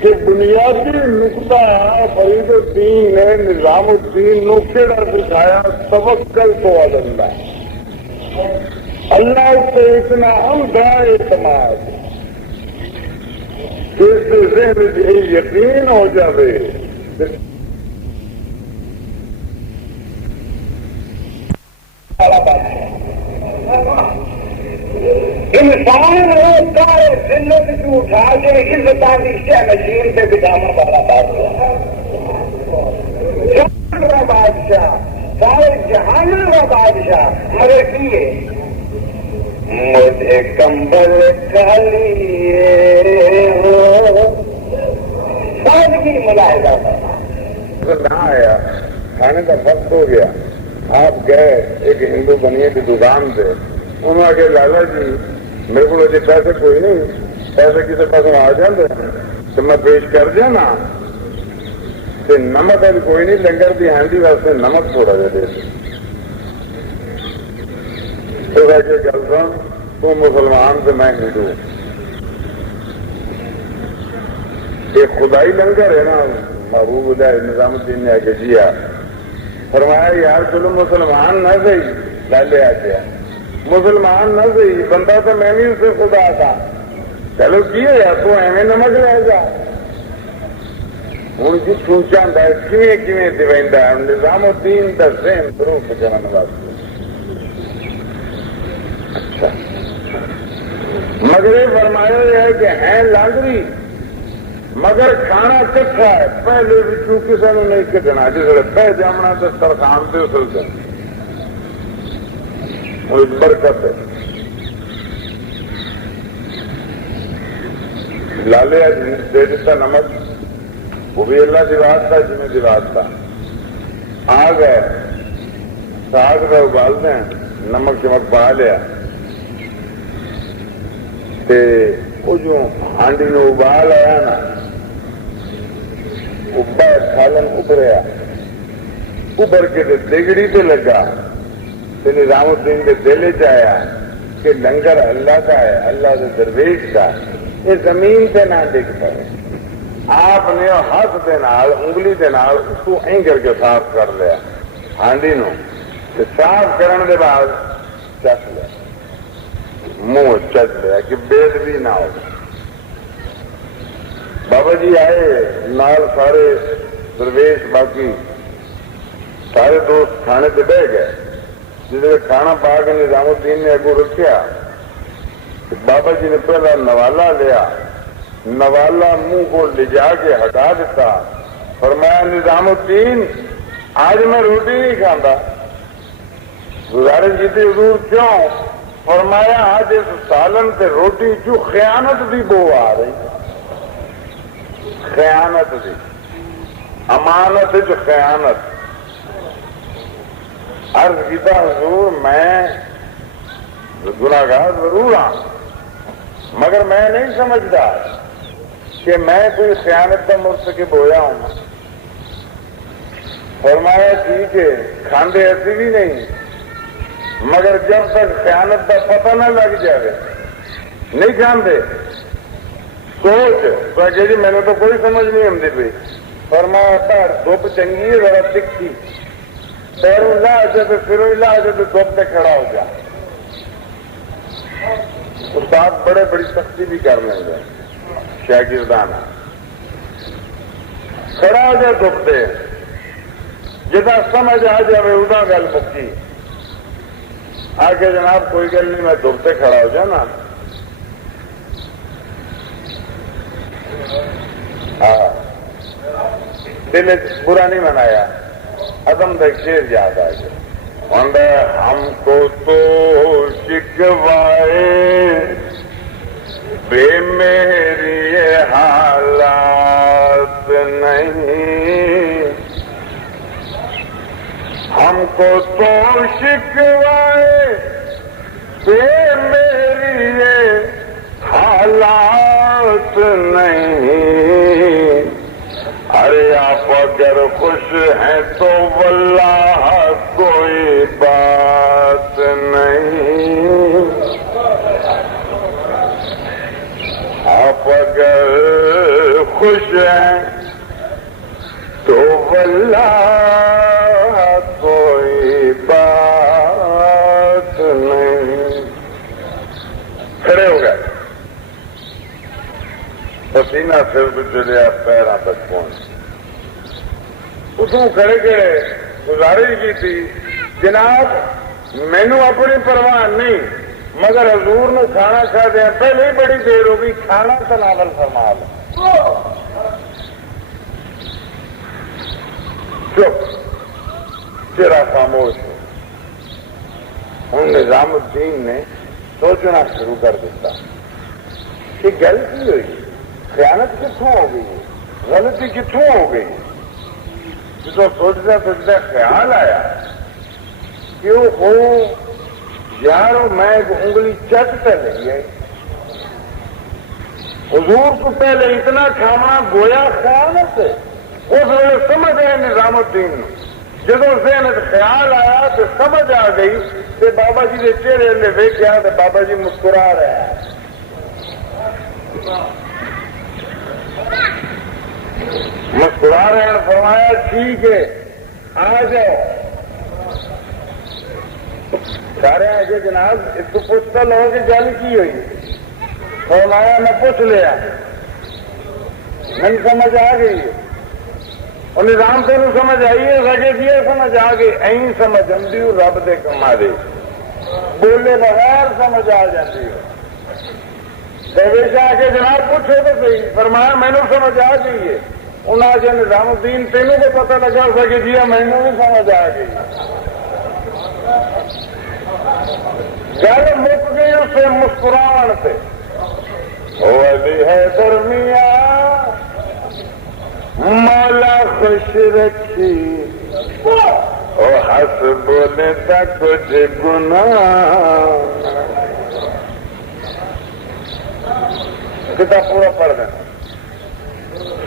کہ بنیادی نقطہ فرید الدین نے نظام الدین نو کیڑا دکھایا توکل تو اللہ اللہ سے اتنا عمدہ اعتماد کہ اس کے ذہن یہ یقین ہو جائے انسان ہوتا ہے ذلت کی اٹھا کے عزتانی سے نشین سے بٹھانا والا بادشاہ بادشاہ سارے جہان کا بادشاہ مگر کیے مجھے کمبل کالی سادگی ملاحظہ نہ آیا کھانے کا وقت ہو گیا آپ گئے ایک ہندو بنیے کی دکان سے انہوں نے آگے لالا جی میرے کو اجے پیسے کوئی نہیں پیسے کسی پاس آ جاتے تو میں پیش کر دیا نا تو نمک ابھی کوئی نہیں لنگر دی ہینڈی واسطے نمک تھوڑا جا دے تو کے گل سن تو مسلمان سے میں ہندو ایک خدائی لنگر ہے نا محبوب اللہ نظام الدین نے آگے جیا فرمایا یار چلو مسلمان نہ صحیح لالے آ گیا مسلمان نہ صحیح بندہ تو میں بھی اسے خدا تھا چلو کی ہے تو ایویں نمک لے جا ہوں جی سوچا کیویں دیویندا نظام الدین کا ذہن فروغ جنم واسطے اچھا مگر یہ فرمایا ہے کہ ہے لانگری مگر کھانا کٹھا ہے پہلے بھی کسی نے نہیں کٹنا جس پہ جامنا تو ترخان سے اسل دیں برکت ہے لالے دے دیتا نمک وہ بھی اللہ دیواد تھا جنہیں دیواد تھا آ گئے ساگ میں ابال دیں نمک چمک پا لیا وہ جو ہانڈی نے ابال آیا نا ابا سالن ابریا ابر کے دگڑی پہ لگا تو نظام الدین کے دل چیا کہ لنگر اللہ کا ہے اللہ کے درویش کا یہ زمین سے نہ ڈگ پائے آپ نے ہاتھ کے نال انگلی کے نال اس کو این کر کے صاف کر لیا ہانڈی نو صاف کرنے کے بعد چک لیا منہ چک لیا کہ بید بھی نہ ہو بابا جی آئے نال سارے درویش باقی سارے دوست کھانے پہ بہ گئے جس نے کھانا پا کے نظام الدین نے اگو رکھا بابا جی نے پہلا نوالا لیا نوالا منہ کو لے جا کے ہٹا دیتا فرمایا نظام الدین آج میں روٹی نہیں کھاتا گزارش کی تھی حضور کیوں فرمایا آج اس سالن پہ روٹی جو خیانت بھی بو آ رہی خیانت دی امانت جو خیانت عرض کیتا حضور میں گناہگار ضرور ہوں مگر میں نہیں سمجھتا کہ میں کوئی خیانت کا مرتکب ہویا ہوں فرمایا ٹھیک ہے کھاندے ایسی بھی نہیں مگر جب تک خیانت کا پتہ نہ لگ جائے نہیں کھاندے سوچ تو جی میں نے تو کوئی سمجھ نہیں آتی پی فرمایا پر دھوپ چنگی ہے ذرا تکھی پیروں لا جب پھروں لا جب دھوپ پہ کھڑا ہو جا استاد بڑے بڑی سختی بھی کر لیں گے شاگردانہ کھڑا ہو جائے دھوپ پہ جتنا سمجھ آ جائے ادا گل مکی آگے جناب کوئی گل نہیں میں دھوپ پہ کھڑا ہو جانا ہاں دل برا نہیں منایا عدم تک شیر یاد آ گیا ہم کو تو شکوائے بے میری حالات نہیں ہم کو تو شکوائے بے میری حالات نہیں ارے آپ اگر خوش ہیں تو واللہ کوئی بات نہیں آپ اگر خوش ہیں تو واللہ کوئی بات نہیں. کھڑے ہو گئے, پسینہ سر پہ چلیا پیروں تک پہنچ. اس کو کھڑے کے گزارش کی تھی, جناب مینو اپنی پرواہ نہیں, مگر حضور نے کھانا کھا دیا, پہلے ہی بڑی دیر ہو گئی, کھانا تناول فرما لو. چپ, تیرا خاموش ہو. ہوں نظام الدین نے سوچنا شروع کر دیتا کہ غلطی ہوئی, خیانت کتوں ہو گئی, غلطی کتوں ہو گئی. جو سوچتا سوچتا خیال آیا کہ وہ ہو یار میں ایک انگلی چٹ پہ لگی ہے. حضور کو پہلے اتنا کھانا گویا خیانت ہے. اس ویلے سمجھ آئے نظام الدین. جب ذہن خیال آیا تو سمجھ آ گئی کہ بابا جی کے چہرے نے ویکیا تو بابا جی مسکرا رہے ہیں. مسکرا رہے ہیں, فرمایا ٹھیک ہے آ جاؤ. سارے آگے جناب اس کو پوچھتا لو کہ گل کی ہوئی. فرمایا میں پوچھ لیا, نہیں سمجھ آ گئی. اور نظام سے سمجھ آئی ہے, لگے دیا سمجھ آ گئی. این سمجھ آتی ہوں رب دے کما دے, بولے بغیر سمجھ آ جاتی ہو. آ کے جناب پوچھے تو صحیح. فرمایا مینو سمجھ آ گئی ہے. انہیں آج نظام الدین تینوں کو پتہ لگا سکے جی مینو بھی سمجھ آ گئی. گل مک گئی اس سے مسکراہٹ سے. علی حیدر میاں مولا خوش رکھی, او ہنس بولے تا کچھ گناہ. کتاب پورا پڑھ دینا.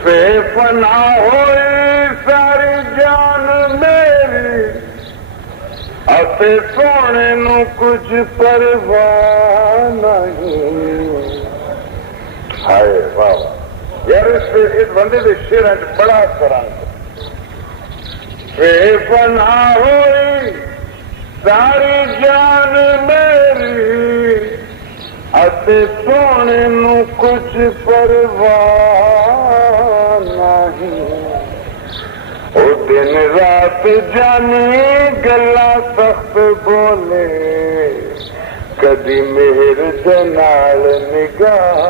فے فنا ہوئی ساری جان میری, اتے سونے نو کچھ پرواہ نہیں. ہائے واہ یار, اس بندے کے شیروں چ بڑا کرنگ. فے فنا ہوئی ساری جان میری, اتے سونے نو کچھ پرواہ نہیں. او دن رات جانی گلا سخت بولے, کدی مہر جنال نگاہ.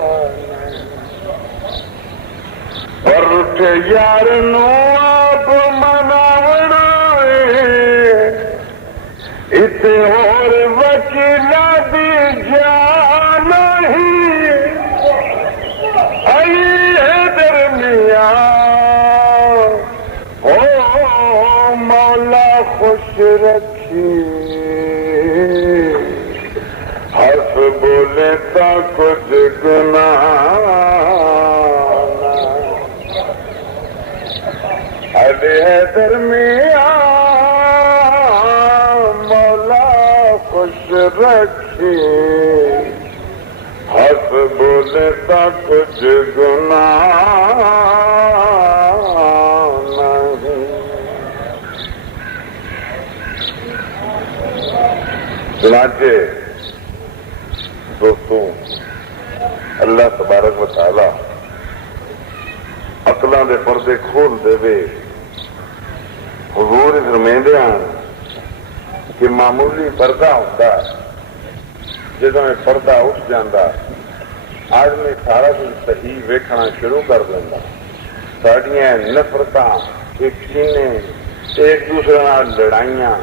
پر اٹھ یار نو آپ مناوڑ, اتنے اور وکیلا دی جان ہی. علی حیدر میاں او مولا خوش رکھی, ہنس بولے تا کچھ گناہ. علی حیدر میاں مولا خوش رکھی, ہنس بولے تا کچھ گناہ نہیں. چنانچہ دوستوں اللہ تبارک و تعالی عقلاں دے پردے کھول دے. حضور فرماندے ہیں کہ معمولی پردہ ہوتا, جدوں پردہ اٹھ جاتا آدمی سارا کچھ صحیح ویکھنا شروع کر دینا. ساڈیاں نفرتاں, کینے, ایک دوسرے نال لڑائیاں,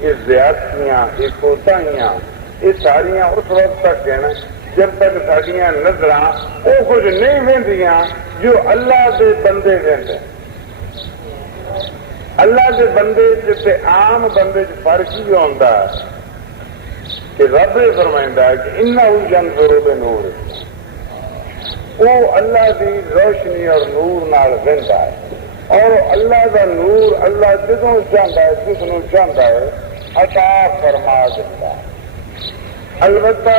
یہ زیادتیاں, یہ کوتاہیاں, یہ ساریاں اس وقت تک ہیں جب تک ساڈیاں نظراں وہ کچھ نہیں وہدیاں جو اللہ دے بندے وہدے. اللہ دے بندے جیسے عام بندے فرق ہی ہوتا ہے کہ رب فرمائندا ہے کہ انہو ینظر بنور, وہ اللہ دی روشنی اور نور نال وہدا ہے. اور اللہ دا نور اللہ جدوں چاہتا ہے جس نو چاہتا ہے عطا فرما دیتا ہے. البتہ